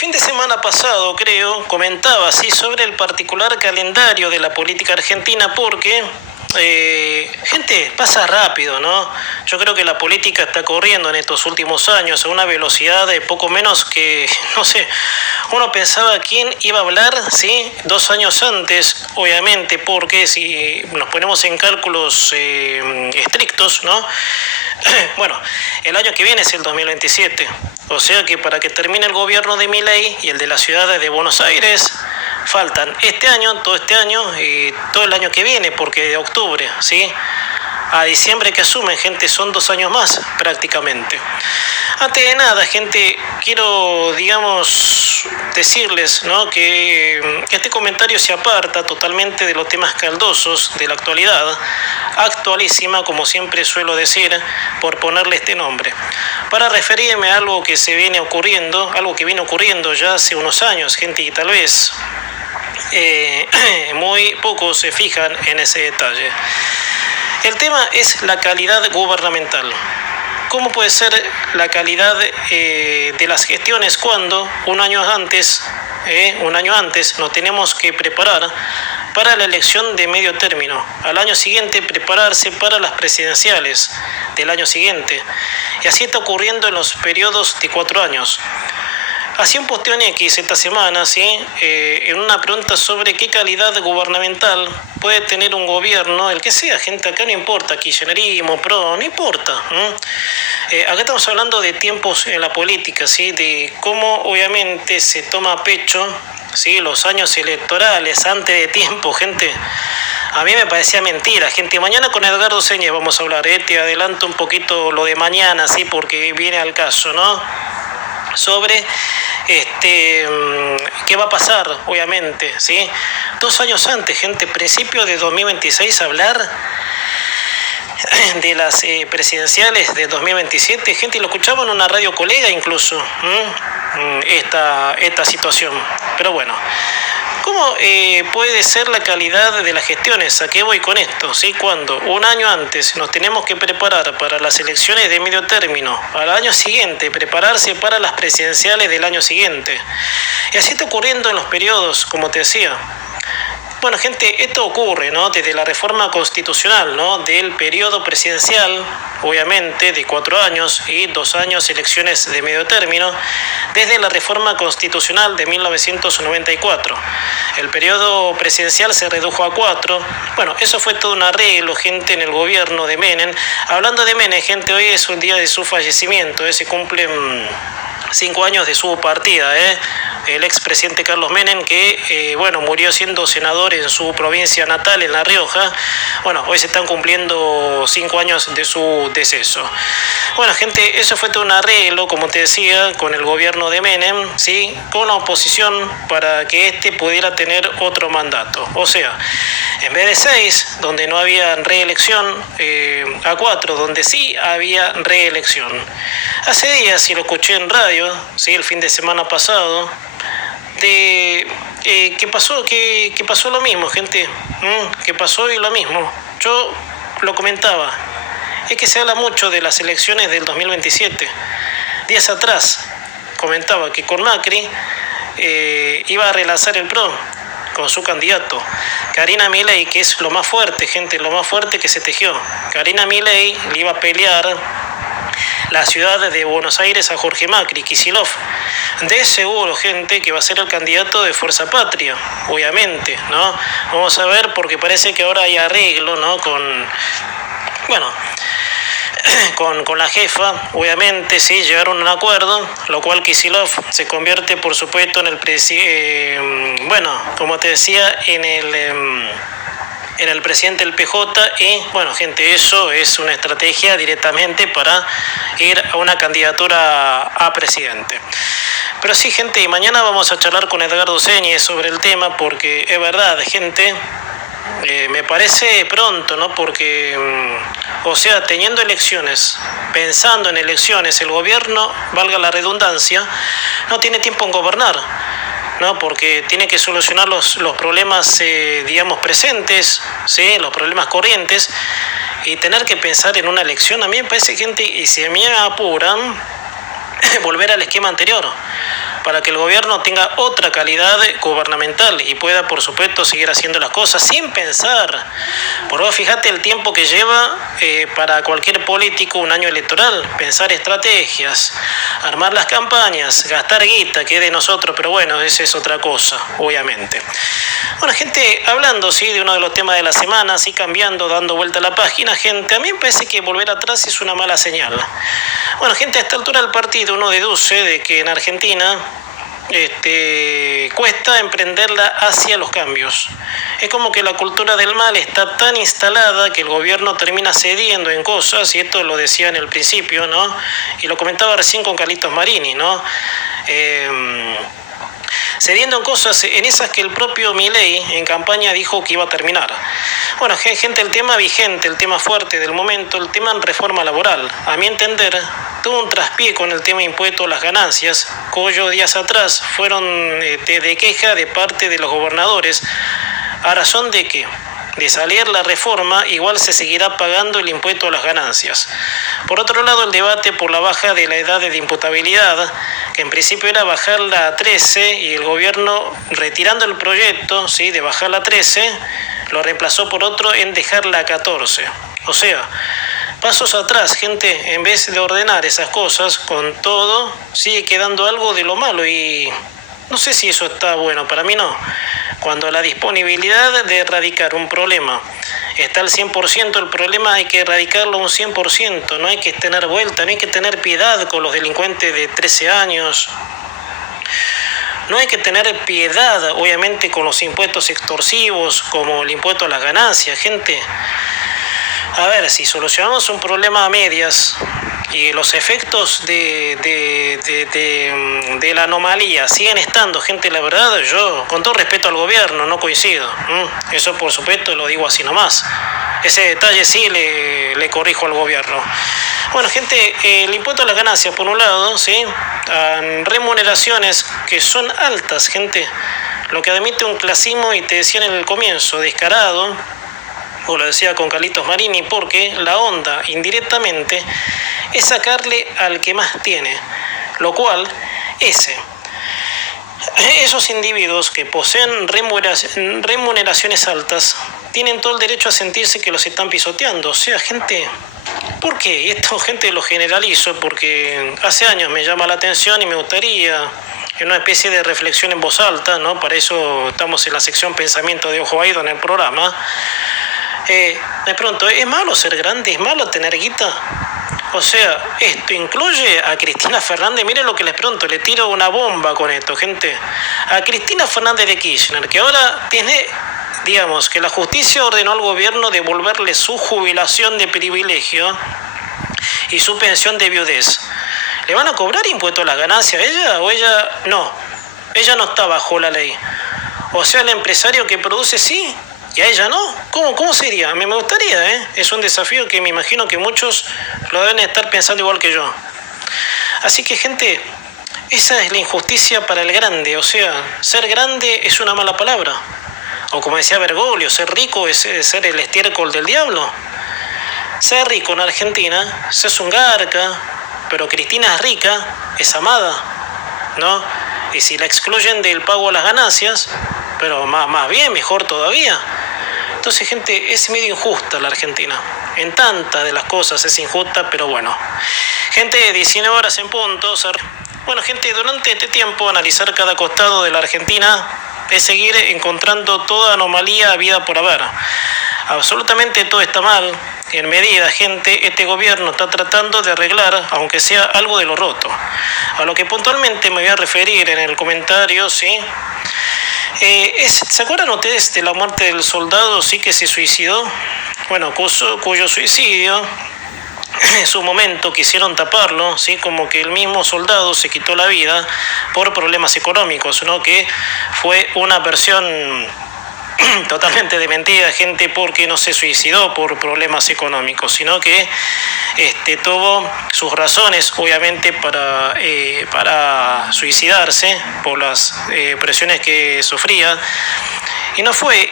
fin de semana pasado, creo, comentaba así sobre el particular calendario de la política argentina porque, gente, pasa rápido, ¿no? Yo creo que la política está corriendo en estos últimos años a una velocidad de poco menos que, no sé, uno pensaba quién iba a hablar, ¿sí? 2 años antes, obviamente, porque si nos ponemos en cálculos estrictos, ¿no? Bueno, el año que viene es el 2027, o sea que para que termine el gobierno de Milei y el de la ciudad de Buenos Aires, faltan este año, todo este año y todo el año que viene, porque de octubre, ¿sí? A diciembre que asumen, gente, son 2 años más prácticamente. Antes de nada, gente, quiero, digamos, decirles, ¿no?, que este comentario se aparta totalmente de los temas caldosos de la actualidad, actualísima, como siempre suelo decir, por ponerle este nombre, para referirme a algo que se viene ocurriendo, algo que viene ocurriendo ya hace unos años, gente, y tal vez muy pocos se fijan en ese detalle. El tema es la calidad gubernamental. ¿Cómo puede ser la calidad de las gestiones cuando un año antes nos tenemos que preparar para la elección de medio término? Al año siguiente prepararse para las presidenciales del año siguiente. Y así está ocurriendo en los periodos de 4 años. Hacía un posteo en X esta semana, ¿sí? En una pregunta sobre qué calidad gubernamental puede tener un gobierno, el que sea, gente, acá no importa, kirchnerismo, PRO, no importa. Acá estamos hablando de tiempos en la política, ¿sí? De cómo obviamente se toma a pecho, ¿sí?, los años electorales antes de tiempo, gente. A mí me parecía mentira, gente. Mañana con Edgardo Señez vamos a hablar, te adelanto un poquito lo de mañana, ¿sí?, porque viene al caso, ¿no? Sobre qué va a pasar, obviamente, ¿sí? 2 años antes, gente, principio de 2026, hablar de las presidenciales de 2027, gente, y lo escuchaba en una radio colega incluso, esta situación. Pero bueno, ¿cómo puede ser la calidad de las gestiones? ¿A qué voy con esto? ¿Sí? Cuando un año antes nos tenemos que preparar para las elecciones de medio término, al año siguiente prepararse para las presidenciales del año siguiente. Y así está ocurriendo en los periodos, como te decía. Bueno, gente, esto ocurre, ¿no?, desde la reforma constitucional, ¿no?, del periodo presidencial, obviamente, de 4 años y 2 años elecciones de medio término, desde la reforma constitucional de 1994. El periodo presidencial se redujo a 4. Bueno, eso fue todo un arreglo, gente, en el gobierno de Menem. Hablando de Menem, gente, hoy es un día de su fallecimiento, se cumplen 5 años de su partida, el expresidente Carlos Menem, que murió siendo senador en su provincia natal, en La Rioja. Bueno, hoy se están cumpliendo 5 años de su deceso. Bueno, gente, eso fue todo un arreglo, como te decía, con el gobierno de Menem, ¿sí?, con la oposición para que pudiera tener otro mandato. O sea, en vez de 6, donde no había reelección, a 4, donde sí había reelección. Hace días, y lo escuché en radio, ¿sí?, el fin de semana pasado, que pasó lo mismo, gente, que pasó hoy lo mismo. Yo lo comentaba, es que se habla mucho de las elecciones del 2027. Días atrás comentaba que con Macri iba a relanzar el PRO con su candidato, Karina Milei, que es lo más fuerte, gente, lo más fuerte que se tejió. Karina Milei le iba a pelear la ciudad de Buenos Aires a Jorge Macri, Kicillof. De seguro, gente, que va a ser el candidato de Fuerza Patria, obviamente, ¿no? Vamos a ver, porque parece que ahora hay arreglo, ¿no?, con la jefa, obviamente, sí, llegaron a un acuerdo, lo cual Kicillof se convierte, por supuesto, en el como te decía, en el presidente del PJ, y bueno, gente, eso es una estrategia directamente para ir a una candidatura a presidente. Pero sí, gente, y mañana vamos a charlar con Edgardo Señez sobre el tema, porque es verdad, gente, me parece pronto, ¿no?, porque, teniendo elecciones, pensando en elecciones, el gobierno, valga la redundancia, no tiene tiempo en gobernar, ¿no?, porque tiene que solucionar los problemas, digamos, presentes, ¿sí?, los problemas corrientes, y tener que pensar en una elección, a mí me parece, gente, y si me apuran, volver al esquema anterior. para que el gobierno tenga otra calidad gubernamental y pueda, por supuesto, seguir haciendo las cosas sin pensar. Por vos fíjate el tiempo que lleva para cualquier político un año electoral, pensar estrategias, armar las campañas, gastar guita, que es de nosotros, pero bueno, esa es otra cosa, obviamente. Bueno, gente, hablando sí de uno de los temas de la semana, así cambiando, dando vuelta a la página, gente, a mí me parece que volver atrás es una mala señal. Bueno, gente, a esta altura del partido uno deduce de que en Argentina cuesta emprenderla hacia los cambios. Es como que la cultura del mal está tan instalada que el gobierno termina cediendo en cosas, y esto lo decía en el principio, ¿no? Y lo comentaba recién con Carlitos Marini, ¿no? Cediendo en cosas en esas que el propio Milei en campaña dijo que iba a terminar. Bueno, gente, el tema vigente, el tema fuerte del momento, el tema en reforma laboral, a mi entender, tuvo un traspié con el tema impuesto a las ganancias, cuyos días atrás fueron de queja de parte de los gobernadores, a razón de que, de salir la reforma, igual se seguirá pagando el impuesto a las ganancias. Por otro lado, el debate por la baja de la edad de imputabilidad, que en principio era bajarla a 13, y el gobierno, retirando el proyecto, ¿sí?, de bajarla a 13, lo reemplazó por otro en dejarla a 14. O sea, pasos atrás, gente. En vez de ordenar esas cosas, con todo, sigue quedando algo de lo malo, y no sé si eso está bueno, para mí no. Cuando la disponibilidad de erradicar un problema está al 100%, el problema hay que erradicarlo un 100%, no hay que tener vuelta, no hay que tener piedad con los delincuentes de 13 años, no hay que tener piedad, obviamente, con los impuestos extorsivos, como el impuesto a las ganancias, gente. A ver, si solucionamos un problema a medias y los efectos de la anomalía siguen estando, gente, la verdad, yo, con todo respeto al gobierno, no coincido. Eso, por supuesto, lo digo así nomás. Ese detalle sí le corrijo al gobierno. Bueno, gente, el impuesto a las ganancias, por un lado, ¿sí?, a remuneraciones que son altas, gente, lo que admite un clasismo, y te decía en el comienzo, descarado, o lo decía con Carlitos Marini, porque la onda, indirectamente, es sacarle al que más tiene, lo cual esos individuos que poseen remuneraciones altas tienen todo el derecho a sentirse que los están pisoteando. O sea, gente, ¿por qué? Y esto, gente, lo generalizo porque hace años me llama la atención y me gustaría, en una especie de reflexión en voz alta, ¿no? Para eso estamos en la sección Pensamiento de Ojo Vaído en el programa. Me pregunto, ¿es malo ser grande? ¿Es malo tener guita? O sea, esto incluye a Cristina Fernández. Miren lo que les pregunto, le tiro una bomba con esto, gente. A Cristina Fernández de Kirchner, que ahora tiene, digamos, que la justicia ordenó al gobierno devolverle su jubilación de privilegio y su pensión de viudez. ¿Le van a cobrar impuesto a las ganancias a ella o ella no? Ella no está bajo la ley. O sea, el empresario que produce sí, y a ella no. ¿Cómo sería? Me gustaría, ¿eh? Es un desafío que me imagino que muchos lo deben estar pensando igual que yo. Así que, gente, esa es la injusticia para el grande. O sea, ser grande es una mala palabra. O como decía Bergoglio, ser rico es ser el estiércol del diablo. Ser rico en Argentina, es un garca, pero Cristina es rica, es amada, ¿no? Y si la excluyen del pago a las ganancias, pero más bien, mejor todavía. Entonces, gente, es medio injusta la Argentina. En tantas de las cosas es injusta, pero bueno. Gente, 19 horas en punto. Bueno, gente, durante este tiempo analizar cada costado de la Argentina es seguir encontrando toda anomalía habida por haber. Absolutamente todo está mal. En medida, gente, este gobierno está tratando de arreglar, aunque sea algo de lo roto. A lo que puntualmente me voy a referir en el comentario, ¿sí? ¿Se acuerdan ustedes de la muerte del soldado, sí, que se suicidó? Bueno, cuyo suicidio, en su momento quisieron taparlo, ¿sí? Como que el mismo soldado se quitó la vida por problemas económicos, ¿no? Que fue una versión totalmente de mentira, gente, porque no se suicidó por problemas económicos, sino que tuvo sus razones, obviamente, para suicidarse por las presiones que sufría. Y no fue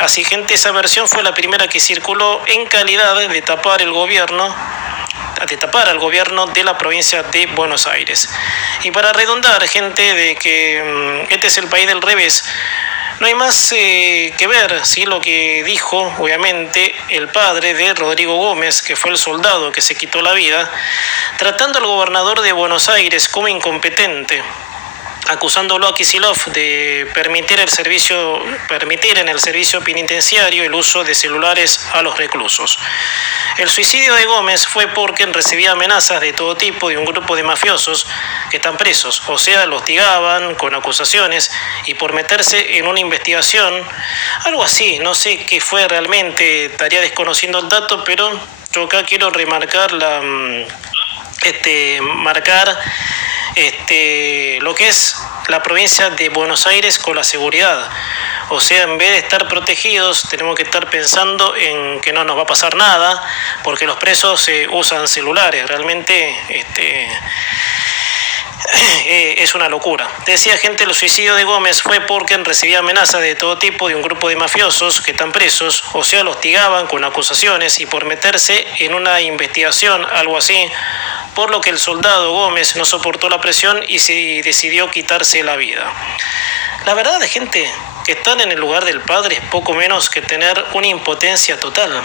así, gente. Esa versión fue la primera que circuló en calidad de tapar el gobierno tapar al gobierno de la provincia de Buenos Aires. Y para redundar, gente, de que este es el país del revés, no hay más que ver, ¿sí?, lo que dijo, obviamente, el padre de Rodrigo Gómez, que fue el soldado que se quitó la vida, tratando al gobernador de Buenos Aires como incompetente, acusándolo a Kicillof de permitir en el servicio penitenciario el uso de celulares a los reclusos. El suicidio de Gómez fue porque recibía amenazas de todo tipo de un grupo de mafiosos que están presos, o sea, lo hostigaban con acusaciones y por meterse en una investigación, algo así, no sé qué fue realmente, estaría desconociendo el dato, pero yo acá quiero remarcar lo que es la provincia de Buenos Aires con la seguridad. O sea, en vez de estar protegidos, tenemos que estar pensando en que no nos va a pasar nada, porque los presos usan celulares. Realmente es una locura. Decía, gente, el suicidio de Gómez fue porque recibía amenazas de todo tipo de un grupo de mafiosos que están presos, o sea, lo hostigaban con acusaciones y por meterse en una investigación, algo así, por lo que el soldado Gómez no soportó la presión y se decidió quitarse la vida. La verdad, gente, que estar en el lugar del padre es poco menos que tener una impotencia total,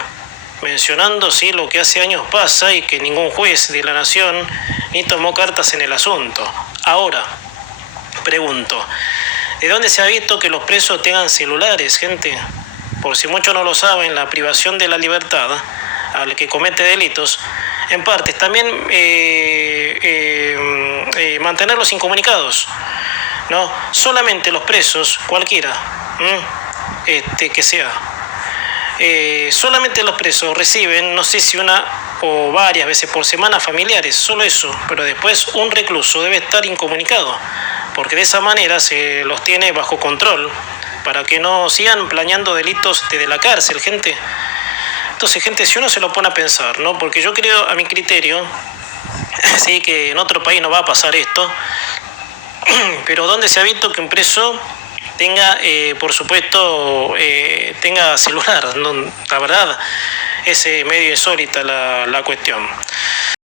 mencionando sí lo que hace años pasa y que ningún juez de la nación ni tomó cartas en el asunto. Ahora, pregunto, ¿de dónde se ha visto que los presos tengan celulares, gente? Por si muchos no lo saben, la privación de la libertad al que comete delitos, en parte también mantenerlos incomunicados, ¿no? Solamente los presos, cualquiera, que sea, solamente los presos reciben, no sé si una o varias veces por semana, familiares, solo eso, pero después un recluso debe estar incomunicado, porque de esa manera se los tiene bajo control, para que no sigan planeando delitos desde la cárcel, gente. Entonces, gente, si uno se lo pone a pensar, ¿no? Porque yo creo, a mi criterio, sí, que en otro país no va a pasar esto, pero ¿dónde se ha visto que un preso tenga, por supuesto, tenga celular? No, la verdad, es medio insólita la cuestión.